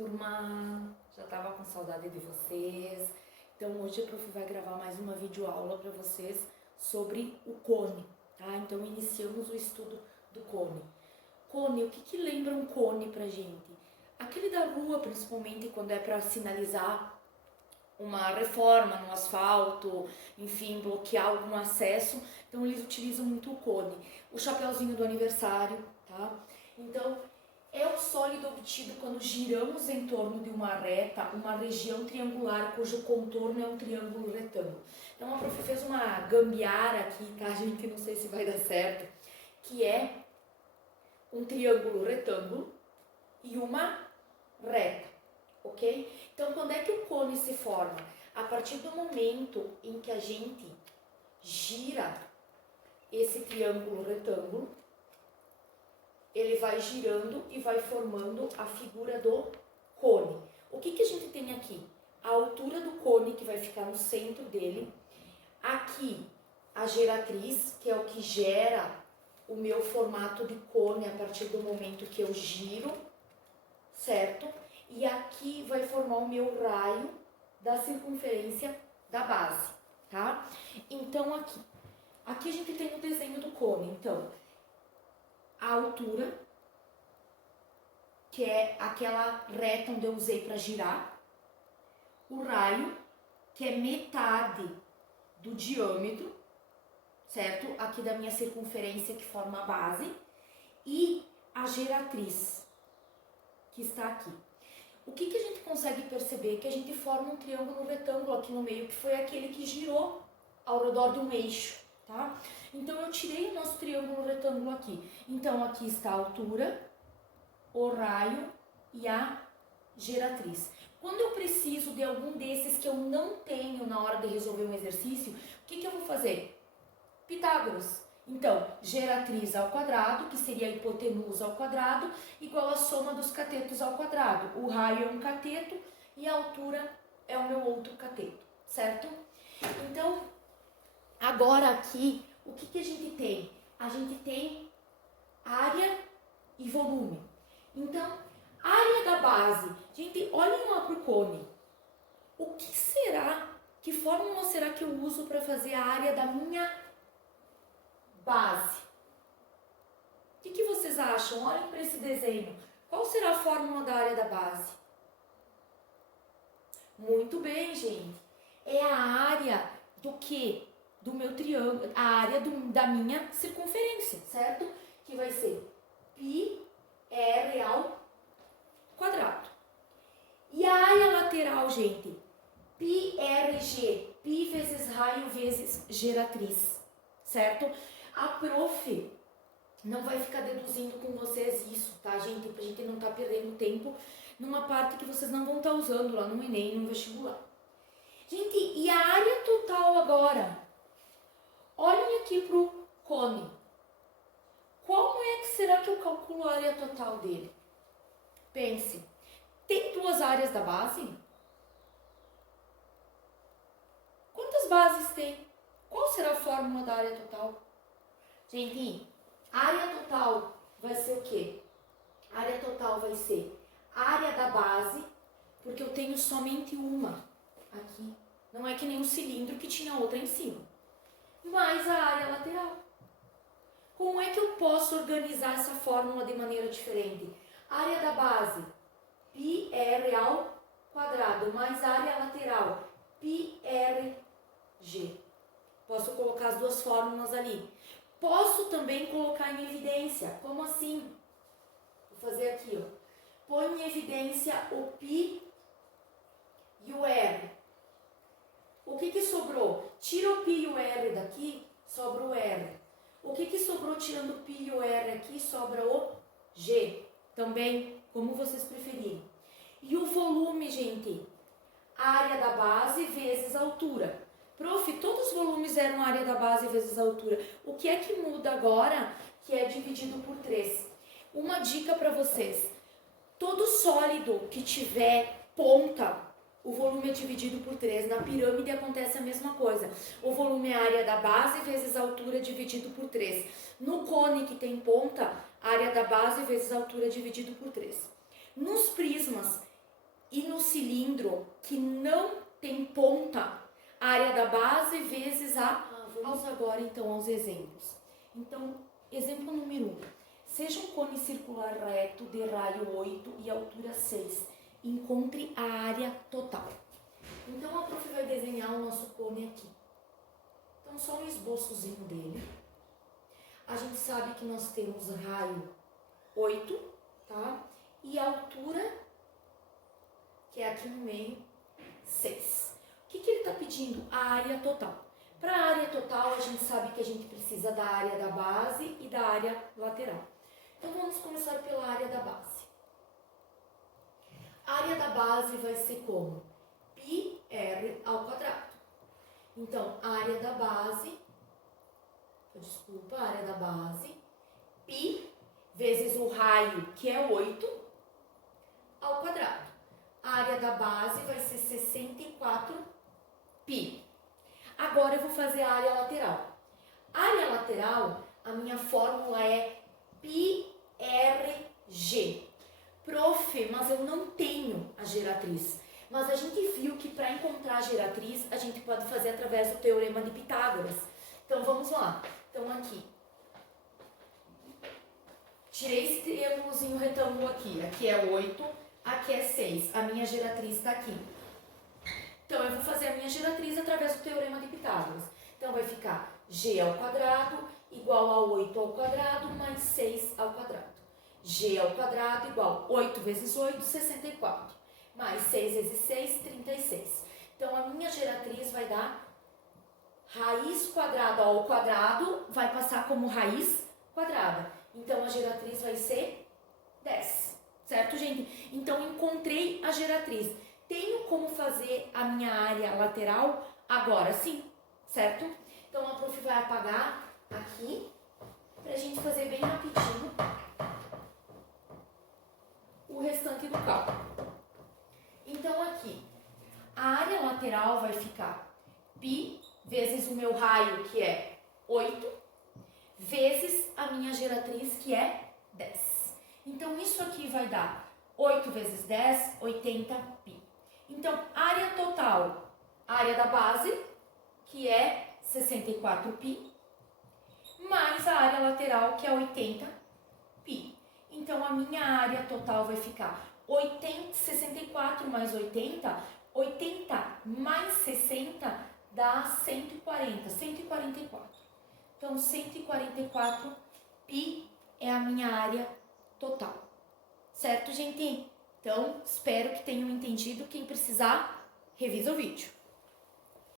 turma! Já tava com saudade de vocês. Então hoje a prof vai gravar mais uma videoaula para vocês sobre o cone, tá? Então iniciamos o estudo do cone. Cone, o que lembra um cone pra gente? Aquele da rua, principalmente quando é para sinalizar uma reforma no asfalto, enfim, bloquear algum acesso, então eles utilizam muito o cone. O chapeuzinho do aniversário, tá? Então, é o sólido obtido quando giramos em torno de uma reta, uma região triangular cujo contorno é um triângulo retângulo. Então a prof fez uma gambiarra aqui, tá, gente? Não sei se vai dar certo, que é um triângulo retângulo e uma reta, ok? Então quando é que o cone se forma? A partir do momento em que a gente gira esse triângulo retângulo, ele vai girando e vai formando a figura do cone. O que a gente tem aqui? A altura do cone, que vai ficar no centro dele. Aqui, a geratriz, que é o que gera o meu formato de cone a partir do momento que eu giro, certo? E aqui vai formar o meu raio da circunferência da base, tá? Então, aqui a gente tem o desenho do cone. Então, a altura, que é aquela reta onde eu usei para girar, o raio, que é metade do diâmetro, certo? Aqui da minha circunferência, que forma a base, e a geratriz, que está aqui. O que a gente consegue perceber? Que a gente forma um triângulo retângulo aqui no meio, que foi aquele que girou ao redor de um eixo, tá? Então, eu tirei o nosso triângulo retângulo aqui. Então, aqui está a altura, o raio e a geratriz. Quando eu preciso de algum desses que eu não tenho na hora de resolver um exercício, o que eu vou fazer? Pitágoras. Então, geratriz ao quadrado, que seria a hipotenusa ao quadrado, igual a soma dos catetos ao quadrado. O raio é um cateto e a altura é o meu outro cateto, certo? Então, agora aqui, o que a gente tem? A gente tem área e volume. Então, área da base. Gente, olhem lá para o cone. O que será, que fórmula será que eu uso para fazer a área da minha base? O que vocês acham? Olhem para esse desenho. Qual será a fórmula da área da base? Muito bem, gente. É a área do quê? Do meu triângulo, a área da minha circunferência, certo? Que vai ser πr ao quadrado. E a área lateral, gente? πrg, π vezes raio vezes geratriz, certo? A prof não vai ficar deduzindo com vocês isso, tá, gente? Pra gente não tá perdendo tempo numa parte que vocês não vão estar usando lá no Enem, no vestibular. Gente, e a área total agora? Olhem aqui pro cone. Como é que será que eu calculo a área total dele? Pense. Tem duas áreas da base? Quantas bases tem? Qual será a fórmula da área total? Gente, a área total vai ser o quê? A área total vai ser a área da base, porque eu tenho somente uma aqui. Não é que nem um cilindro que tinha outra em cima. Mais a área lateral. Como é que eu posso organizar essa fórmula de maneira diferente? Área da base, πr ao quadrado, mais área lateral, πrg. Posso colocar as duas fórmulas ali. Posso também colocar em evidência. Como assim? Vou fazer aqui, ó. Põe em evidência o π e o r. O que sobrou? Tira o π e o r daqui, sobra o r. O que sobrou tirando o π e o r aqui, sobra o g. Também, como vocês preferirem. E o volume, gente? Área da base vezes a altura. Prof, todos os volumes eram área da base vezes a altura. O que é que muda agora, que é dividido por 3? Uma dica para vocês. Todo sólido que tiver ponta, o volume é dividido por 3. Na pirâmide acontece a mesma coisa. O volume é a área da base vezes a altura dividido por 3. No cone que tem ponta, a área da base vezes a altura dividido por 3. Nos prismas, número que não tem ponta, área da base vezes a... Vamos agora então aos exemplos. Então, exemplo número 1. Seja um cone circular reto de raio 8 e altura 6. Encontre a área total. Então, a prof vai desenhar o nosso cone aqui. Então, só um esboçozinho dele. A gente sabe que nós temos raio 8, tá? E altura, que é aqui no meio, 6. O que ele está pedindo? A área total. Para a área total, a gente sabe que a gente precisa da área da base e da área lateral. Então, vamos começar pela área da base. A área da base vai ser como? πr ao quadrado. Então, a área da base, a área da base, π vezes o raio, que é 8, ao quadrado. A área da base vai ser 64π. Agora eu vou fazer a área lateral. A área lateral, a minha fórmula é πrg. Prof, mas eu não tenho a geratriz. Mas a gente viu que para encontrar a geratriz, a gente pode fazer através do Teorema de Pitágoras. Então, vamos lá. Então, aqui. Tirei esse triângulozinho retângulo aqui. Aqui é 8, aqui é 6. A minha geratriz está aqui. Então, eu vou fazer a minha geratriz através do Teorema de Pitágoras. Então, vai ficar g ao quadrado igual a 8 ao quadrado mais 6 ao quadrado. G ao quadrado igual a 8 vezes 8, 64. Mais 6 vezes 6, 36. Então, a minha geratriz vai dar raiz quadrada ao quadrado, vai passar como raiz quadrada. Então, a geratriz vai ser 10. Certo, gente? Então, encontrei a geratriz. Tenho como fazer a minha área lateral agora sim, certo? Então, a prof vai apagar aqui, pra gente fazer bem rapidinho o restante do cálculo. Então, aqui, a área lateral vai ficar π vezes o meu raio, que é 8, vezes a minha geratriz, que é 10. Então, isso aqui vai dar 8 vezes 10, 80π. Então, área total, área da base, que é 64π, mais a área lateral, que é 80π. Então, a minha área total vai ficar 64 mais 80, 80 mais 60 dá 140, 144. Então, 144π é a minha área total. Certo, gente? Então, espero que tenham entendido. Quem precisar, revisa o vídeo.